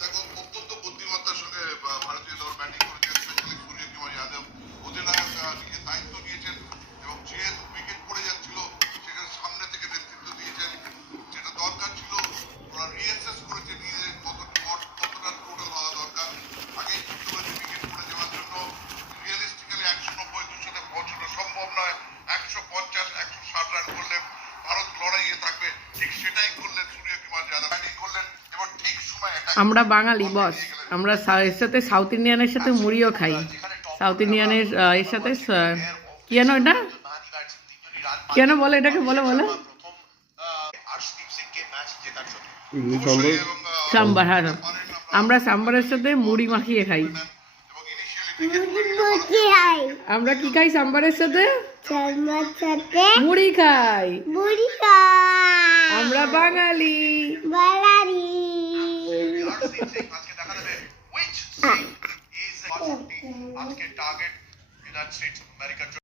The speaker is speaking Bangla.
দেখো অত্যন্ত বুদ্ধিমত্তার সঙ্গে ভারতীয় দল ব্যাটিং করেছে, স্পেশালি সূর্য কুমার যাদব অধিনায়ক নিজে দায়িত্ব নিয়েছেন এবং যেহেতু উইকেট পড়ে যাচ্ছিল সেখানে সামনে থেকে নেতৃত্ব দিয়েছেন, যেটা দরকার ছিল। ওরা রিএসেস করেছে নিজেদের কতটা টোটাল হওয়া দরকার, আগেই বুঝতে পেরেছে উইকেট পড়ে যাওয়ার জন্য রিয়েলিস্টিক্যালি 190-200 তে পৌঁছানো সম্ভব নয়। 150-160 রান করলে ভারত লড়াইয়ে থাকবে, ঠিক সেটাই করলেন সূর্য কুমার যাদব, ব্যাটিং করলেন এবং ঠিক সময় আমরা বাঙালি বস, আমরা এর সাথে সাউথ ইন্ডিয়ানের সাথে মুড়িও খাই। সাউথ ইন্ডিয়ানের এর সাথে কি জানো এটা, কি জানো বলো, এটাকে বলো বলো সাম্বার। হ্যাঁ, আমরা সাম্বারের সাথে মুড়ি মাখিয়ে খাই। আমরা কি খাই সাম্বারের সাথে? মুড়ি খাই। আমরা বাঙালি। আজকে টার্গেট ইউনাইটেড স্টেটস আমেরিকার